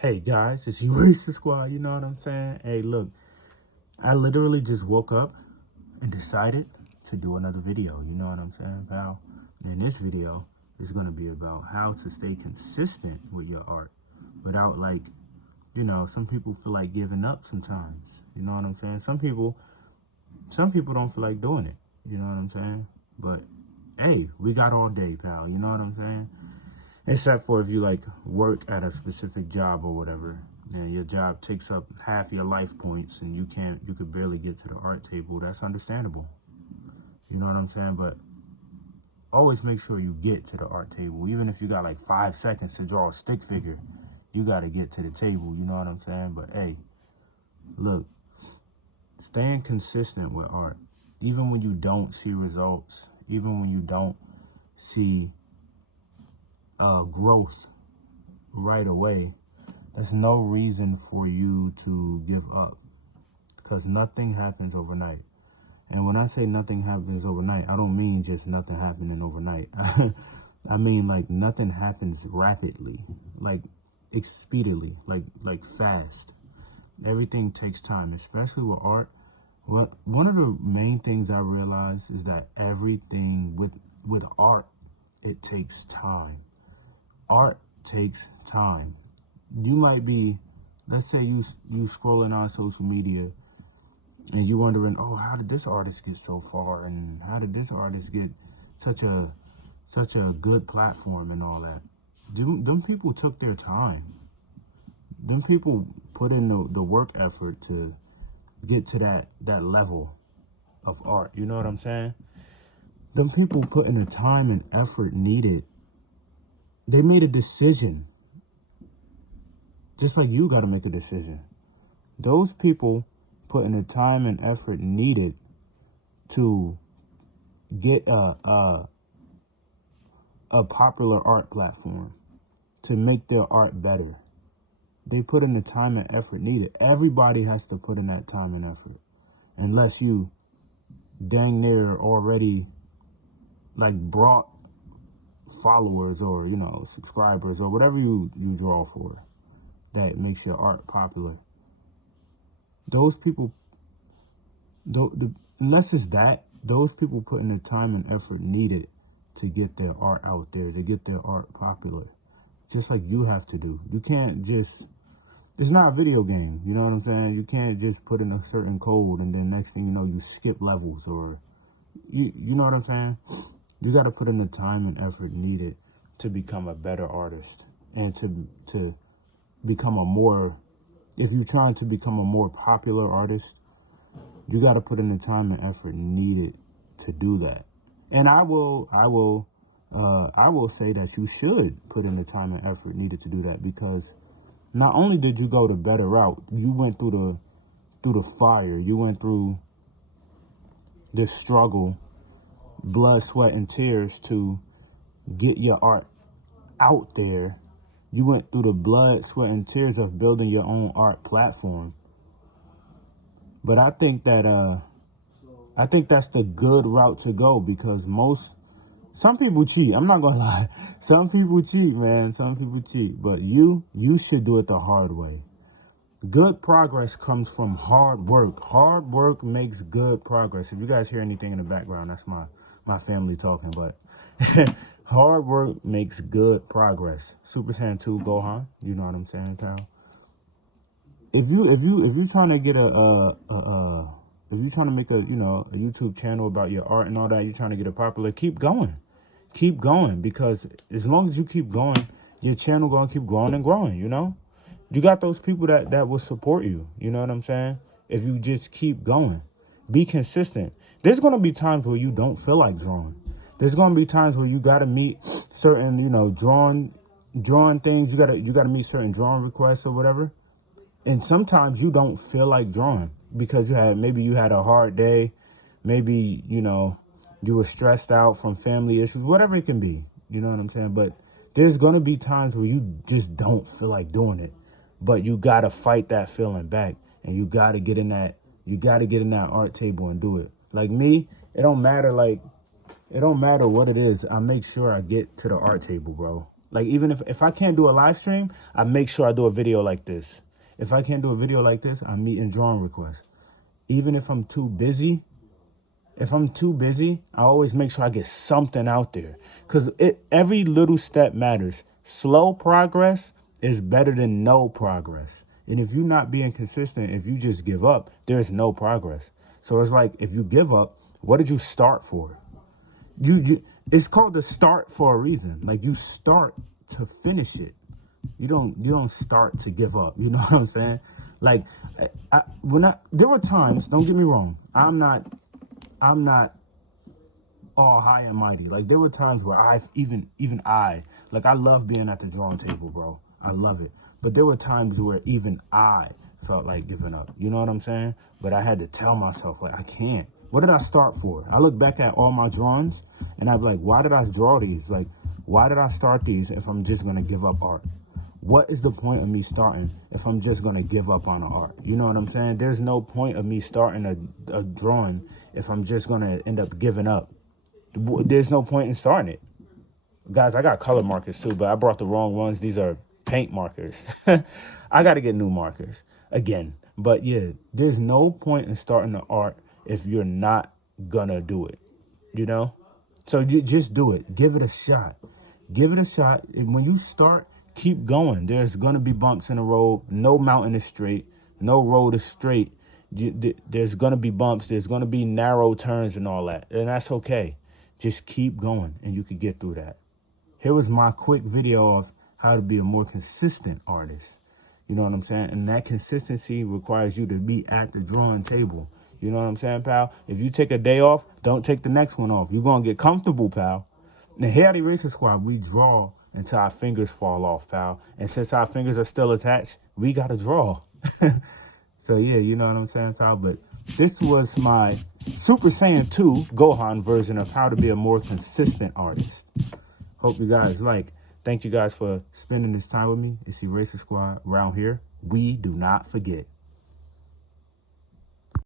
Hey guys, it's Erasure Squad, you know what I'm saying? Hey, look, I literally just woke up and decided to do another video, you know what I'm saying, pal? And this video is going to be about how to stay consistent with your art without, like, some people feel like giving up sometimes, you know what I'm saying? Some people don't feel like doing it, you know what I'm saying? But, hey, we got all day, pal, you know what I'm saying? Except for if you like work at a specific job or whatever, and your job takes up half your life points and you could barely get to the art table. That's understandable. You know what I'm saying? But always make sure you get to the art table. Even if you got like 5 seconds to draw a stick figure, you got to get to the table. You know what I'm saying? But hey, look, staying consistent with art, even when you don't see results, even when you don't see growth right away, there's no reason for you to give up, because nothing happens overnight. And when I say nothing happens overnight, I don't mean just nothing happening overnight. I mean like nothing happens rapidly, like expediently, like fast. Everything takes time, especially with art. Well, one of the main things I realize is that everything with art, it takes time. Art takes time. You might be, let's say you scrolling on social media and you wondering, oh, how did this artist get so far, and how did this artist get such a good platform and all that. Them people took their time. Them people put in the work effort to get to that level of art. You know what I'm saying? Them people put in the time and effort needed. They made a decision. Just like you got to make a decision. Those people put in the time and effort needed to get a popular art platform, to make their art better. They put in the time and effort needed. Everybody has to put in that time and effort. Unless you dang near already like brought followers or, subscribers or whatever you draw for that makes your art popular. Those people, unless it's that, those people put in the time and effort needed to get their art out there, to get their art popular. Just like you have to do. You can't just, it's not a video game, you know what I'm saying? You can't just put in a certain code and then next thing you know, you skip levels, or, you know what I'm saying? You got to put in the time and effort needed to become a better artist, and to become a more, if you're trying to become a more popular artist, you got to put in the time and effort needed to do that. And I will say that you should put in the time and effort needed to do that, because not only did you go the better route, you went through the fire, you went through the struggle, blood, sweat, and tears to get your art out there. You went through the blood, sweat, and tears of building your own art platform. But I think that's the good route to go, because some people cheat. I'm not gonna lie. Some people cheat, man. Some people cheat. But you should do it the hard way. Good progress comes from hard work. Hard work makes good progress. If you guys hear anything in the background, that's my family talking. But hard work makes good progress. Super Saiyan 2 GOHAN. You know what I'm saying, pal? If you trying to get if you're trying to make a YouTube channel about your art and all that, you're trying to get it popular, keep going. Keep going, because as long as you keep going, your channel gonna keep growing and growing, you know? You got those people that will support you, you know what I'm saying? If you just keep going, be consistent. There's gonna be times where you don't feel like drawing. There's gonna be times where you gotta meet certain, drawing things. You gotta meet certain drawing requests or whatever. And sometimes you don't feel like drawing because maybe you had a hard day. Maybe, you were stressed out from family issues, whatever it can be. You know what I'm saying? But there's going to be times where you just don't feel like doing it. But you got to fight that feeling back. And you got to get in that art table and do it. Like me, it don't matter what it is. I make sure I get to the art table, bro. Like, even if I can't do a live stream, I make sure I do a video like this. If I can't do a video like this, I'm meeting drawing requests. Even if I'm too busy, I always make sure I get something out there. Because every little step matters. Slow progress is better than no progress. And if you're not being consistent, if you just give up, there's no progress. So it's like, if you give up, what did you start for? It's called the start for a reason. Like, you start to finish it. You don't start to give up. You know what I'm saying? Like, there were times, don't get me wrong, I'm not all high and mighty. Like, there were times where I love being at the drawing table, bro. I love it. But there were times where even I felt like giving up. You know what I'm saying? But I had to tell myself, like, I can't. What did I start for? I look back at all my drawings and I'd be like, why did I draw these? Like, why did I start these if I'm just going to give up art? What is the point of me starting if I'm just going to give up on the art? You know what I'm saying? There's no point of me starting a drawing if I'm just going to end up giving up. There's no point in starting it. Guys, I got color markers too, but I brought the wrong ones. These are paint markers. I got to get new markers again. But yeah, there's no point in starting the art if you're not gonna do it, you know? So you just do it. Give it a shot. Give it a shot. And when you start, keep going. There's gonna be bumps in the road. No mountain is straight. No road is straight. There's gonna be bumps. There's gonna be narrow turns and all that. And that's okay. Just keep going and you can get through that. Here was my quick video of how to be a more consistent artist. You know what I'm saying? And that consistency requires you to be at the drawing table. You know what I'm saying, pal? If you take a day off, don't take the next one off. You're going to get comfortable, pal. Now, here at Eraser Squad, we draw until our fingers fall off, pal. And since our fingers are still attached, we got to draw. So, yeah, you know what I'm saying, pal? But this was my Super Saiyan 2 Gohan version of how to be a more consistent artist. Hope you guys like. Thank you guys for spending this time with me. It's Eraser Squad. Around here, we do not forget.